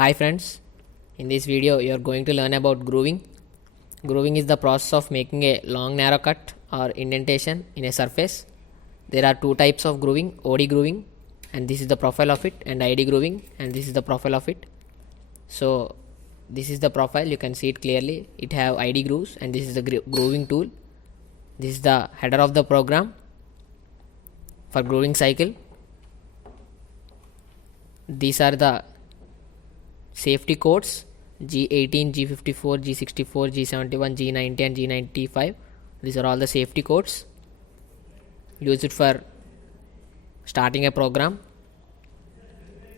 Hi friends, in this video you are going to learn about grooving. Grooving is the process of making a long narrow cut or indentation in a surface. There are two types of grooving, OD grooving, and this is the profile of it, and ID grooving, and this is the profile of it. So this is the profile, you can see it clearly. It have ID grooves, and this is the grooving tool. This is the header of the program for grooving cycle. These are the safety codes G18, G54, G64, G71, G90 and G95. These are all the safety codes used for starting a program.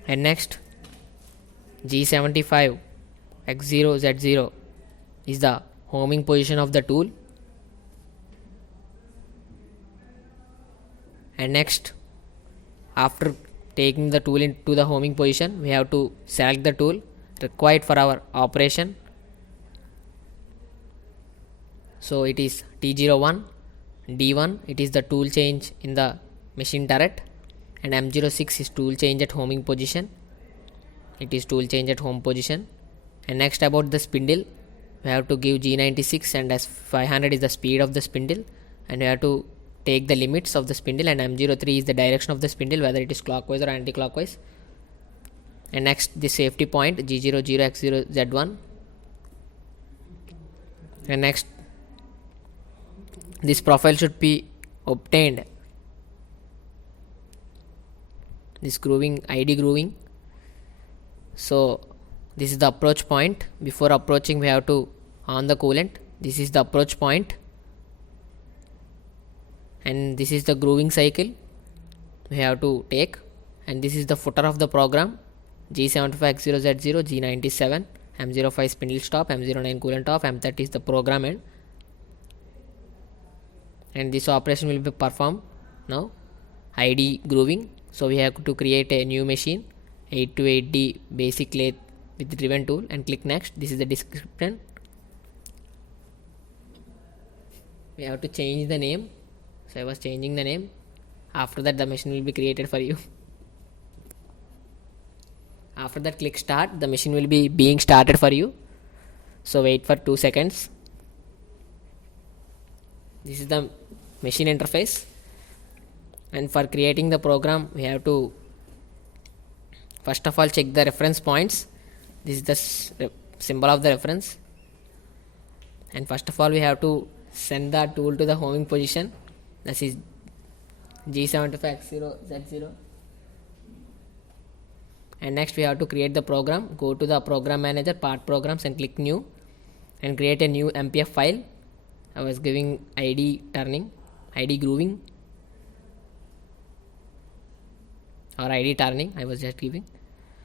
And next, G75 X0 Z0 is the homing position of the tool. And next, after taking the tool into the homing position, we have to select the tool required for our operation. So it is T01, D1, it is the tool change in the machine turret, and M06 is tool change at homing position. It is tool change at home position. And next, about the spindle, we have to give G96 and S500 is the speed of the spindle, and we have to take the limits of the spindle, and M03 is the direction of the spindle, whether it is clockwise or anti-clockwise. And next, the safety point G00 X0 Z1. And next, this profile should be obtained, this grooving, ID grooving. So this is the approach point. Before approaching, we have to on the coolant. This is the approach point, and this is the grooving cycle we have to take, and this is the footer of the program G75 X0 Z0, G97, M05 spindle stop, M09 coolant off, M30 is the program end, and this operation will be performed. Now ID grooving, so we have to create a new machine 8 to 8D basic lathe with driven tool, and click next. This is the description. We have to change the name, so I was changing the name. After that, the machine will be created for you. After that, click start. The machine will be being started for you. So wait for 2 seconds. This is the machine interface, and for creating the program, we have to first of all check the reference points. This is the symbol of the reference, and first of all we have to send the tool to the homing position. This is G75 X0 Z0. And next, we have to create the program. Go to the program manager, part programs, and click new, and create a new Mpf file. I was giving ID grooving or ID turning, I was just giving.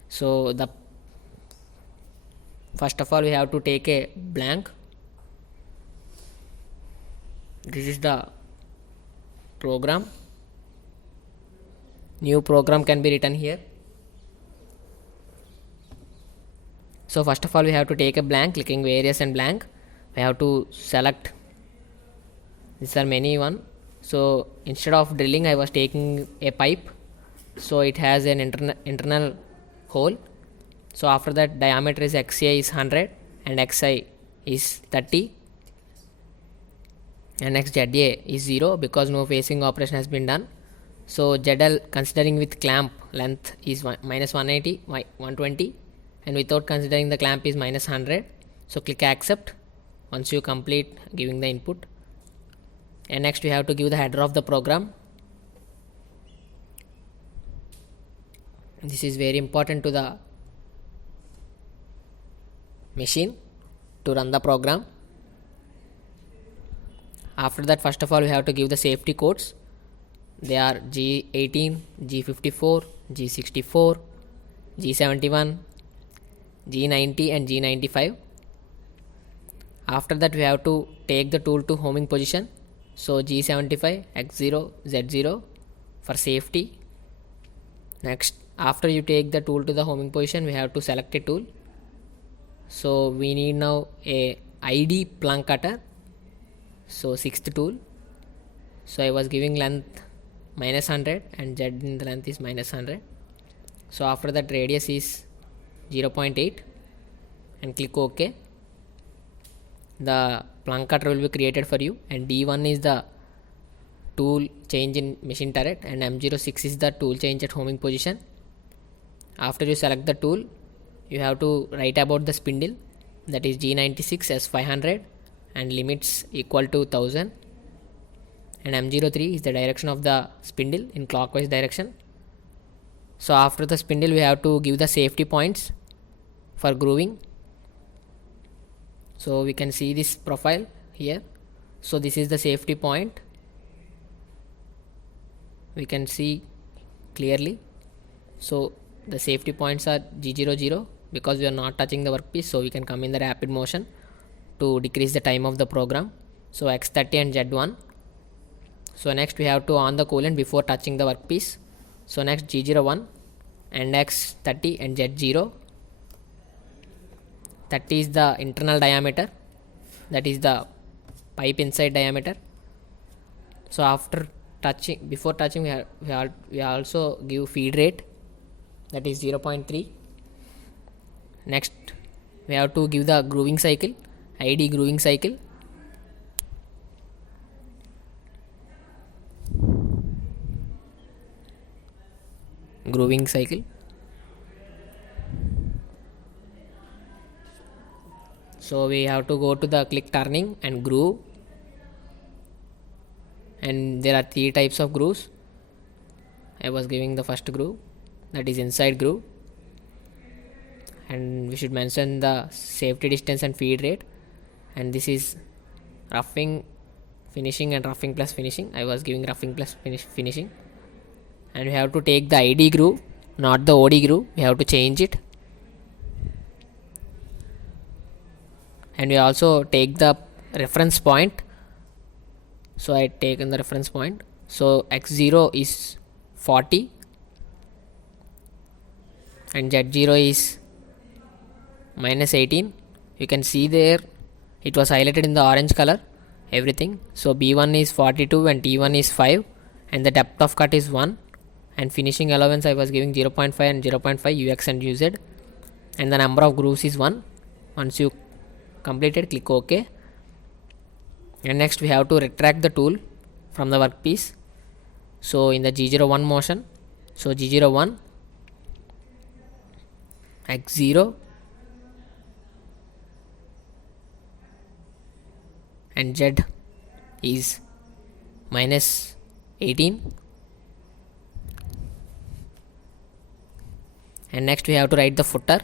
So the first of all we have to take a blank. This is the program. New program can be written here. So first of all we have to take a blank, clicking various and blank. We have to select, these are many one. So instead of drilling, I was taking a pipe, so it has an internal hole. So after that, diameter is XA is 100 and XI is 30, and next ZA is 0 because no facing operation has been done. So ZL, considering with clamp length, is minus 180, 120, and without considering the clamp is minus 100. So click accept once you complete giving the input. And next, we have to give the header of the program. This is very important to the machine to run the program. After that, first of all we have to give the safety codes. They are G18, G54, G64, G71, G90 and G95. After that, we have to take the tool to homing position. So G75 X0 Z0 for safety. Next, after you take the tool to the homing position, we have to select a tool. So we need now a ID plunk cutter. So 6th tool. So I was giving length minus 100 and Z in the length is minus 100. So after that, radius is 0.8 and click OK. The plunk cutter will be created for you, and D1 is the tool change in machine turret, and M06 is the tool change at homing position. After you select the tool, you have to write about the spindle, that is G96 S500 and limits equal to 1000, and M03 is the direction of the spindle in clockwise direction. So after the spindle, we have to give the safety points for grooving. So we can see this profile here. So this is the safety point, we can see clearly. So the safety points are G00 because we are not touching the workpiece, so we can come in the rapid motion to decrease the time of the program. So X30 and Z1. So next we have to on the coolant before touching the workpiece. So next G01 and X30 and Z0. 30 is the internal diameter, that is the pipe inside diameter. So after touching, before touching, we also give feed rate, that is 0.3. Next we have to give the grooving cycle, Id grooving cycle. Grooving cycle. So we have to go to the click turning and groove, and there are 3 types of grooves. I was giving the first groove, that is inside groove, and we should mention the safety distance and feed rate, and this is roughing, finishing and roughing plus finishing. I was giving roughing plus finishing, and we have to take the ID groove, not the OD groove, we have to change it. And we also take the reference point. So I taken the reference point. So X0 is 40 and Z0 is minus 18. You can see there it was highlighted in the orange color, everything. So B1 is 42 and T1 is 5, and the depth of cut is 1, and finishing allowance I was giving 0.5 and 0.5 UX and UZ, and the number of grooves is 1. Once you completed, click OK. And next we have to retract the tool from the workpiece. So in the G01 motion, so G01 X0 and Z is minus 18, and next we have to write the footer.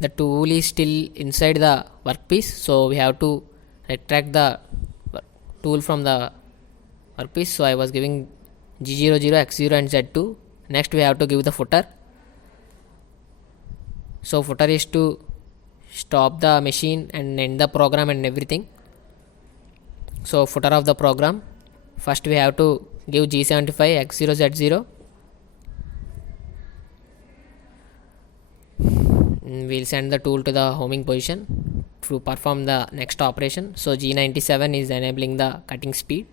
The tool is still inside the workpiece, so we have to retract the tool from the workpiece. So I was giving G00, X0 and Z2. Next we have to give the footer. So footer is to stop the machine and end the program and everything. So footer of the program, first we have to give G75, X0, Z0. We'll send the tool to the homing position to perform the next operation. So G97 is enabling the cutting speed,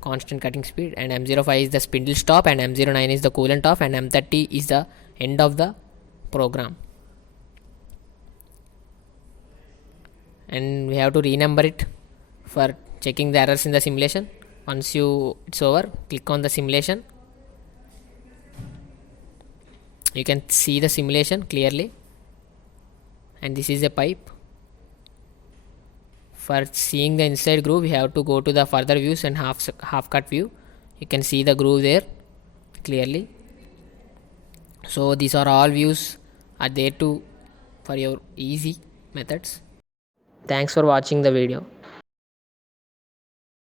constant cutting speed, and M05 is the spindle stop, and M09 is the coolant off, and M30 is the end of the program. And we have to renumber it for checking the errors in the simulation. Once it's over, click on the simulation. You can see the simulation clearly, and this is a pipe. For seeing the inside groove, we have to go to the further views and half cut view. You can see the groove there clearly. So these are all views are there for your easy methods. Thanks for watching the video.